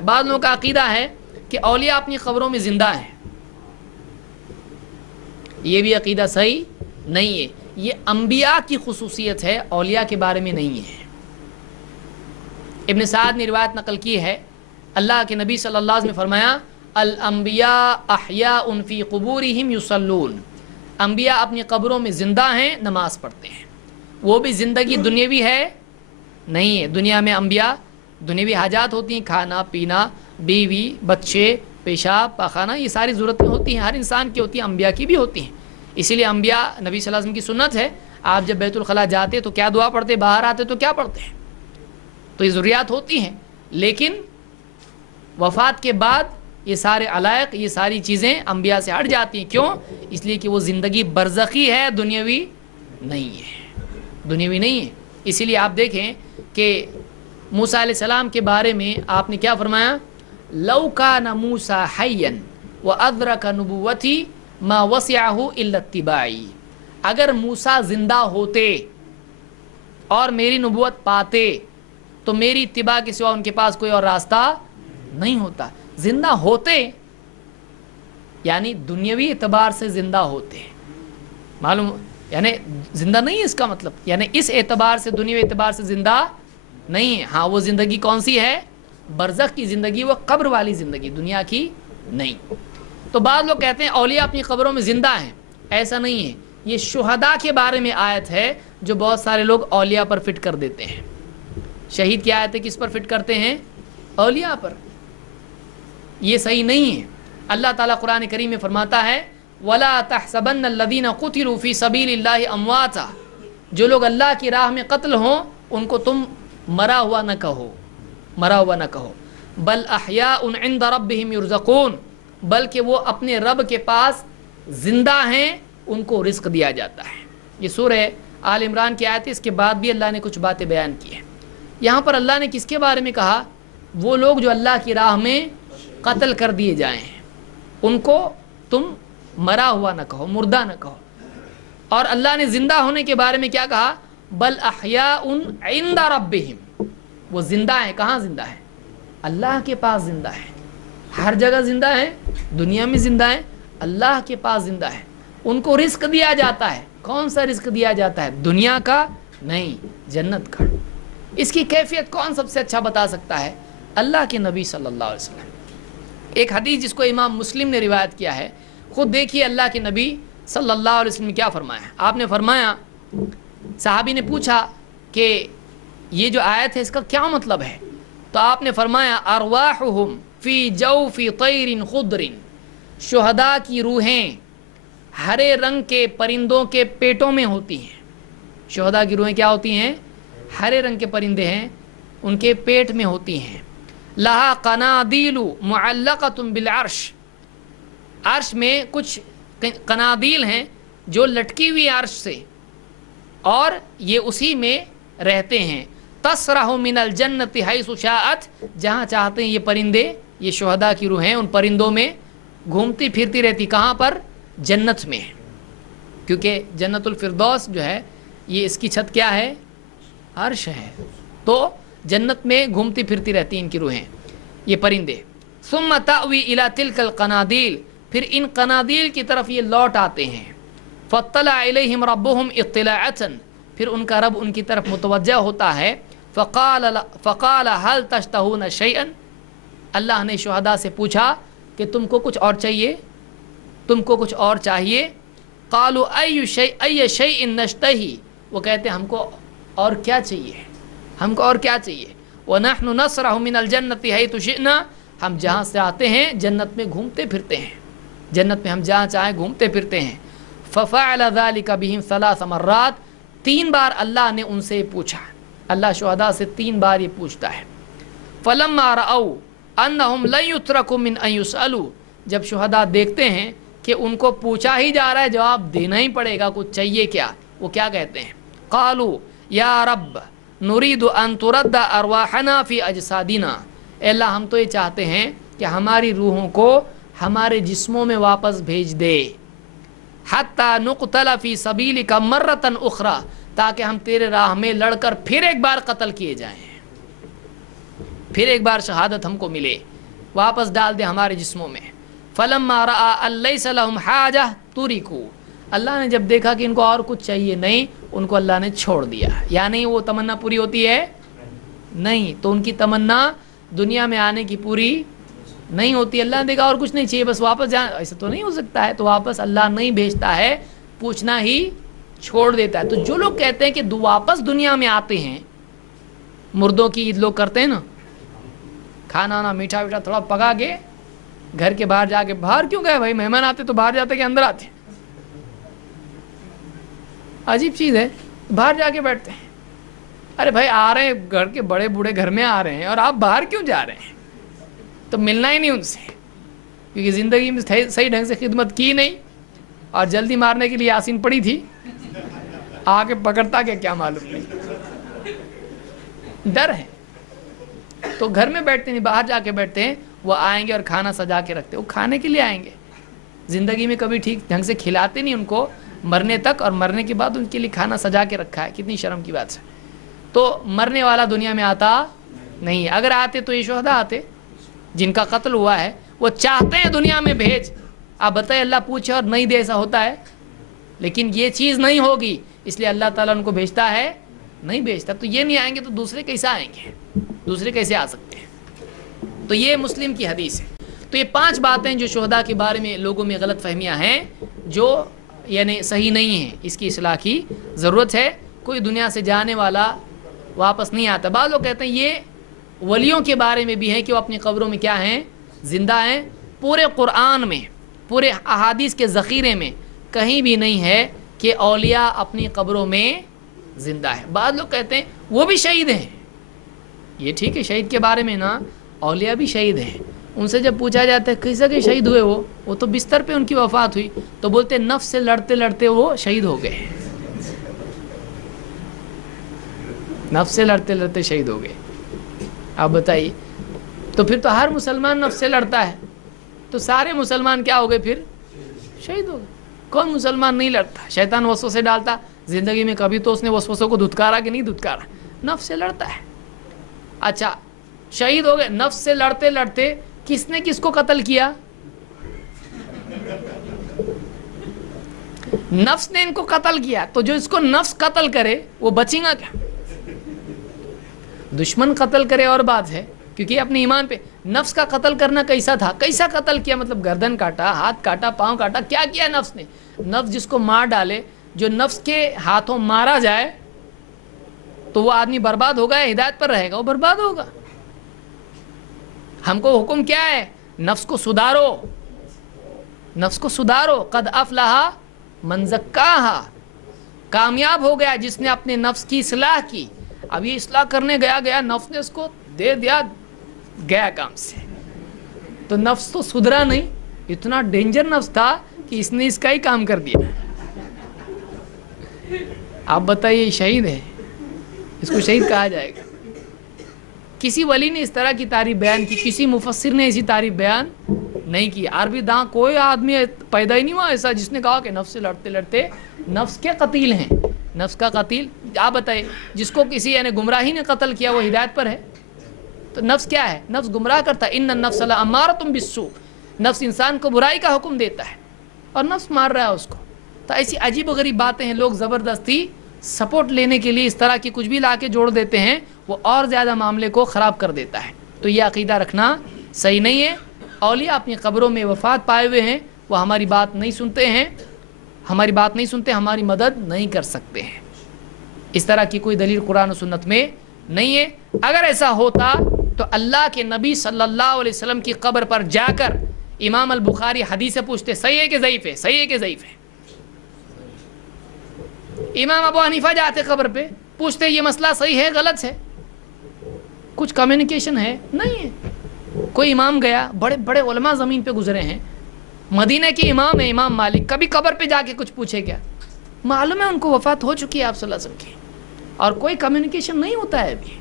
بعض لوگوں کا عقیدہ ہے کہ اولیاء اپنی قبروں میں زندہ ہیں، یہ بھی عقیدہ صحیح نہیں ہے، یہ انبیاء کی خصوصیت ہے، اولیاء کے بارے میں نہیں ہے۔ ابن سعد نے روایت نقل کی ہے، اللہ کے نبی صلی اللہ علیہ وسلم نے فرمایا الانبیاء احیاء فی قبورہم یصلون، انبیاء اپنی قبروں میں زندہ ہیں، نماز پڑھتے ہیں۔ وہ بھی زندگی دنیاوی ہے نہیں ہے، دنیا میں انبیاء دنیاوی حاجات ہوتی ہیں، کھانا پینا، بیوی بچے، پیشاب پاخانہ، یہ ساری ضرورتیں ہوتی ہیں، ہر انسان کی ہوتی ہیں، انبیاء کی بھی ہوتی ہیں۔ اسی لیے انبیاء نبی صلی اللہ علیہ وسلم کی سنت ہے، آپ جب بیت الخلاء جاتے تو کیا دعا پڑھتے، باہر آتے تو کیا پڑھتے ہیں، تو یہ ضروریات ہوتی ہیں۔ لیکن وفات کے بعد یہ سارے علائق، یہ ساری چیزیں انبیاء سے ہٹ جاتی ہیں، کیوں؟ اس لیے کہ وہ زندگی برزخی ہے، دنیاوی نہیں ہے، دنیاوی نہیں ہے۔ اسی لیے آپ دیکھیں کہ موسیٰ علیہ السلام کے بارے میں آپ نے کیا فرمایا، لو کان موسیٰ حیا وادرک نبوتی ما وسعہ الا اتباعی، اگر موسیٰ زندہ ہوتے اور میری نبوت پاتے تو میری اتباع کے سوا ان کے پاس کوئی اور راستہ نہیں ہوتا۔ زندہ ہوتے یعنی دنیاوی اعتبار سے زندہ ہوتے، معلوم یعنی زندہ نہیں ہے اس کا مطلب، یعنی اس اعتبار سے دنیاوی اعتبار سے زندہ نہیں ہے۔ ہاں وہ زندگی کون سی ہے، برزخ کی زندگی، وہ قبر والی زندگی، دنیا کی نہیں۔ تو بعض لوگ کہتے ہیں اولیاء اپنی قبروں میں زندہ ہیں، ایسا نہیں ہے، یہ شہداء کے بارے میں آیت ہے جو بہت سارے لوگ اولیاء پر فٹ کر دیتے ہیں۔ شہید کی آیت ہے، کس پر فٹ کرتے ہیں، اولیاء پر، یہ صحیح نہیں ہے۔ اللہ تعالیٰ قرآن کریم میں فرماتا ہے وَلَا تَحْسَبَنَّ الَّذِينَ قُتِلُوا فِي سَبِيلِ اللَّهِ أَمْوَاتًا، جو لوگ اللہ کی راہ میں قتل ہوں ان کو تم مرا ہوا نہ کہو، مرا ہوا نہ کہو، بل احیاء عند ربهم يرزقون، بلکہ وہ اپنے رب کے پاس زندہ ہیں، ان کو رزق دیا جاتا ہے۔ یہ سورہ آل عمران کی آیت ہے، اس کے بعد بھی اللہ نے کچھ باتیں بیان کی ہیں۔ یہاں پر اللہ نے کس کے بارے میں کہا، وہ لوگ جو اللہ کی راہ میں قتل کر دیے جائیں ہیں، ان کو تم مرا ہوا نہ کہو، مردہ نہ کہو۔ اور اللہ نے زندہ ہونے کے بارے میں کیا کہا، بل احیاء عند ربہم، وہ زندہ ہیں، کہاں زندہ ہیں، اللہ کے پاس زندہ ہیں، ہر جگہ زندہ ہیں، دنیا میں زندہ ہیں، اللہ کے پاس زندہ ہیں، ان کو رزق دیا جاتا ہے۔ کون سا رزق دیا جاتا ہے، دنیا کا نہیں، جنت کا۔ اس کی کیفیت کون سب سے اچھا بتا سکتا ہے، اللہ کے نبی صلی اللہ علیہ وسلم۔ ایک حدیث جس کو امام مسلم نے روایت کیا ہے، خود دیکھیے اللہ کے نبی صلی اللہ علیہ وسلم نے کیا فرمایا ہے۔ آپ نے فرمایا، صحابی نے پوچھا کہ یہ جو آیت ہے اس کا کیا مطلب ہے، تو آپ نے فرمایا ارواحہم فی جوف طیر خضر، شہداء کی روحیں ہرے رنگ کے پرندوں کے پیٹوں میں ہوتی ہیں۔ شہداء کی روحیں کیا ہوتی ہیں، ہرے رنگ کے پرندے ہیں، ان کے پیٹ میں ہوتی ہیں۔ لہا قنادیل معلقۃ بالعرش، عرش میں کچھ قنادیل ہیں جو لٹکی ہوئی عرش سے، اور یہ اسی میں رہتے ہیں۔ تسرح من الجنت حیث شاءت، جہاں چاہتے ہیں یہ پرندے، یہ شہداء کی روحیں ان پرندوں میں گھومتی پھرتی رہتی، کہاں پر، جنت میں، کیونکہ جنت الفردوس جو ہے یہ اس کی چھت کیا ہے، عرش ہے، تو جنت میں گھومتی پھرتی رہتی ان کی روحیں، یہ پرندے۔ ثم تأوی الی تلک القنادیل، پھر ان قنادیل کی طرف یہ لوٹ آتے ہیں۔ فاطلع الیہم ربہم اطلاعۃ، پھر ان کا رب ان کی طرف متوجہ ہوتا ہے۔ فقال هل تشتہون شیئا، اللہ نے شہداء سے پوچھا کہ تم کو کچھ اور چاہیے، تم کو کچھ اور چاہیے۔ قالوا ای شیء نشتہی، وہ کہتے ہیں ہم کو اور کیا چاہیے، ہم کو اور کیا چاہیے۔ وَنَحْنُ نَصْرَحُ مِنَ الْجَنَّةِ حَيْثُ شِئْنَا، ہم جہاں سے آتے ہیں جنت میں گھومتے پھرتے ہیں، جنت میں ہم جہاں چاہیں گھومتے پھرتے ہیں۔ فَفَعَلَ ذَلِكَ بِهِمْ 3 مرات، 3 بار اللہ نے ان سے پوچھا، اللہ شہداء سے 3 بار یہ پوچھتا ہے۔ فَلَمَّا رَأَوْا أَنَّهُمْ لَن يُتْرَكُوا مِنْ أَن يُسْأَلُوا، جب شہداء دیکھتے ہیں کہ ان کو پوچھا ہی جا رہا ہے، جواب دینا ہی پڑے گا، کچھ چاہیے کیا، وہ کیا کہتے ہیں، قالوا یا رب نرید ان ترد ارواحنا فی اجسادنا، اے اللہ ہم تو یہ چاہتے ہیں کہ ہماری روحوں کو ہمارے جسموں میں واپس بھیج دے، حتی نقتل فی سبیلک مرۃ اخری، تاکہ ہم تیرے راہ میں لڑ کر پھر ایک بار قتل کیے جائیں۔ फिर एक बार शहादत हमको मिले, वापस डाल दे हमारे जिस्मों में। फलम्मा रआ अल्लैसा लहुम हाजा तुरिकू, अल्लाह ने जब देखा कि इनको और कुछ चाहिए नहीं, उनको अल्लाह ने छोड़ दिया। यानी वो तमन्ना पूरी होती है नहीं, तो उनकी तमन्ना दुनिया में आने की पूरी नहीं होती। अल्लाह ने देखा और कुछ नहीं चाहिए, बस वापस जा, ऐसा तो नहीं हो सकता है, तो वापस अल्लाह नहीं भेजता है, पूछना ही छोड़ देता है। तो जो लोग कहते हैं कि वापस दुनिया में आते हैं, मुर्दों की ईद लोग करते हैं ना, खाना ना मीठा मीठा थोड़ा पका के घर के बाहर जाके, बाहर क्यों गए भाई, मेहमान आते तो बाहर जाते कि अंदर आते? अजीब चीज़ है, बाहर जाके बैठते हैं। अरे भाई आ रहे हैं, घर के बड़े बूढ़े घर में आ रहे हैं और आप बाहर क्यों जा रहे हैं? तो मिलना ही नहीं उनसे, क्योंकि ज़िंदगी में सही ढंग से खिदमत की नहीं और जल्दी मारने के लिए यासीन पड़ी थी, आके पकड़ता के क्या मालूम नहीं, डर है। तो घर में बैठते नहीं, बाहर जाके बैठते हैं। वो आएंगे और खाना सजा के रखते, वो खाने के लिए आएंगे, ज़िंदगी में कभी ठीक ढंग से खिलाते नहीं उनको मरने तक, और मरने के बाद उनके लिए खाना सजा के रखा है। कितनी शर्म की बात है। तो मरने वाला दुनिया में आता नहीं है। अगर आते तो ये शुहदा आते जिनका कत्ल हुआ है, वो चाहते हैं दुनिया में भेज। आप बताइए, अल्लाह पूछे और नहीं दे, ऐसा होता है? लेकिन ये चीज़ नहीं होगी, इसलिए अल्लाह ताला उनको भेजता है, नहीं भेजता। तो ये नहीं आएंगे तो दूसरे कैसे आएंगे? दूसरे कैसे आ सकते हैं? तो ये मुस्लिम की हदीस है। तो ये 5 बातें जो शुहदा के बारे में लोगों में गलत फहमियाँ हैं, जो यानी सही नहीं है, इसकी इस्लाह की ज़रूरत है। कोई दुनिया से जाने वाला वापस नहीं आता। बाद लोग कहते हैं ये वलियों के बारे में भी है कि वो अपनी कब्रों में क्या हैं, ज़िंदा हैं। पूरे कुरान में, पूरे अहादीस के ज़ख़ीरे में कहीं भी नहीं है कि औलिया अपनी कब्रों में ज़िंदा है। बाद लोग कहते हैं वो भी शहीद हैं। ये ठीक है, शहीद के बारे में ना, औलिया भी शहीद हैं। उनसे जब पूछा जाता है कैसे के शहीद हुए वो तो बिस्तर पे उनकी वफ़ात हुई, तो बोलते नफ्स से लड़ते लड़ते वो शहीद हो गए, नफ्स से लड़ते लड़ते शहीद हो गए। आप बताइए, तो फिर तो हर मुसलमान नफ्स से लड़ता है, तो सारे मुसलमान क्या हो गए फिर? शहीद हो गए। कौन मुसलमान नहीं लड़ता? शैतान वसवसे डालता ज़िंदगी में, कभी तो उसने वसवसों को धुतकारा कि नहीं धुतकारा? नफ्स से लड़ता है। अच्छा, शहीद हो गए, नफ्स से लड़ते लड़ते किसने किसको कत्ल किया? नफ्स ने इनको कत्ल किया। तो जो इसको नफ्स कत्ल करे वो बचेगा क्या? दुश्मन कत्ल करे और बात है, क्योंकि अपने ईमान पे। नफ्स का कत्ल करना कैसा था? कैसा कत्ल किया? मतलब गर्दन काटा, हाथ काटा, पांव काटा, क्या किया नफ्स ने? नफ्स जिसको मार डाले, जो नफ्स के हाथों मारा जाए, तो वो आदमी बर्बाद होगा या हिदायत पर रहेगा? वो बर्बाद होगा। हमको हुक्म क्या है? नफ्स को सुधारो, नफ्स को सुधारो। कद अफलहा मन ज़क्काहा, कामयाब हो गया जिसने अपने नफ्स की इस्लाह की। अब ये इस्लाह करने गया नफ्स ने उसको दे दिया, गया काम से। तो नफ्स तो सुधरा नहीं, इतना डेंजर नफ्स था कि इसने इसका ही काम कर दिया। आप बताइए, शहीद है, इसको शहीद कहा जाएगा? किसी वली ने इस तरह की तारीफ बयान की, किसी मुफस्सिर ने ऐसी तारीफ बयान नहीं की। अरबी दां कोई आदमी पैदा ही नहीं हुआ ऐसा जिसने कहा कि नफ्स से लड़ते लड़ते नफ्स के कतील हैं। नफ्स का कतील, आप बताइए, जिसको किसी यानी गुमराही ने कत्ल किया वो हिदायत पर है? तो नफ्स क्या है? नफ्स गुमराह करता है। इन्न नफ्स लअम्मारतुम बिस्सू, नफ्स इंसान को बुराई का हुक्म देता है और नफ्स मार रहा है उसको। तो ऐसी अजीब व गरीब बातें हैं, लोग ज़बरदस्ती सपोर्ट लेने के लिए इस तरह की कुछ भी ला के जोड़ देते हैं, वो और ज़्यादा मामले को ख़राब कर देता है। तो ये अक़ीदा रखना सही नहीं है। औलिया अपनी कब्रों में वफ़ात पाए हुए हैं, वो हमारी बात नहीं सुनते हैं, हमारी बात नहीं सुनते, हमारी मदद नहीं कर सकते हैं। इस तरह की कोई दलील कुरान और सुन्नत में नहीं है। अगर ऐसा होता तो अल्लाह के नबी सल्लल्लाहु अलैहि वसल्लम की कब्र पर जाकर इमाम अल बुखारी हदीस से पूछते सही है कि ज़ईफ़ है, सही है कि ज़ईफ़ है। इमाम अबू हनीफा जाते कब्र पे, पूछते ये मसला सही है गलत है? कुछ कम्युनिकेशन है? नहीं है। कोई इमाम गया, बड़े बड़े उलमा ज़मीन पे गुजरे हैं, मदीने के इमाम है इमाम मालिक, कभी कब्र पे जाके कुछ पूछे क्या? मालूम है उनको वफ़ात हो चुकी है आप सल्लल्लाहु अलैहि वसल्लम की, और कोई कम्युनिकेशन नहीं होता है अभी।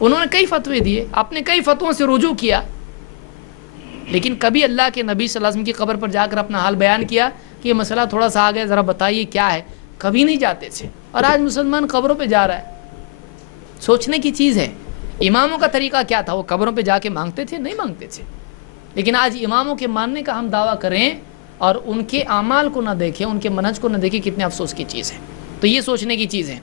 उन्होंने कई फतवे दिए, आपने कई फतवों से रुजू किया, लेकिन कभी अल्लाह के नबी सल्लल्लाहु अलैहि वसल्लम की कब्र पर जाकर अपना हाल बयान किया कि ये मसला थोड़ा सा आ गया, ज़रा बताइए क्या है? कभी नहीं जाते थे। और आज मुसलमान कब्रों पे जा रहा है। सोचने की चीज़ है। اماموں کا طریقہ کیا تھا؟ وہ قبروں پہ جا کے مانگتے تھے؟ نہیں مانگتے تھے. لیکن آج اماموں کے ماننے کا ہم دعویٰ کریں اور ان کے اعمال کو نہ دیکھیں، ان کے منہج کو نہ دیکھیں، کتنے افسوس کی چیز ہے. تو یہ سوچنے کی چیز ہے.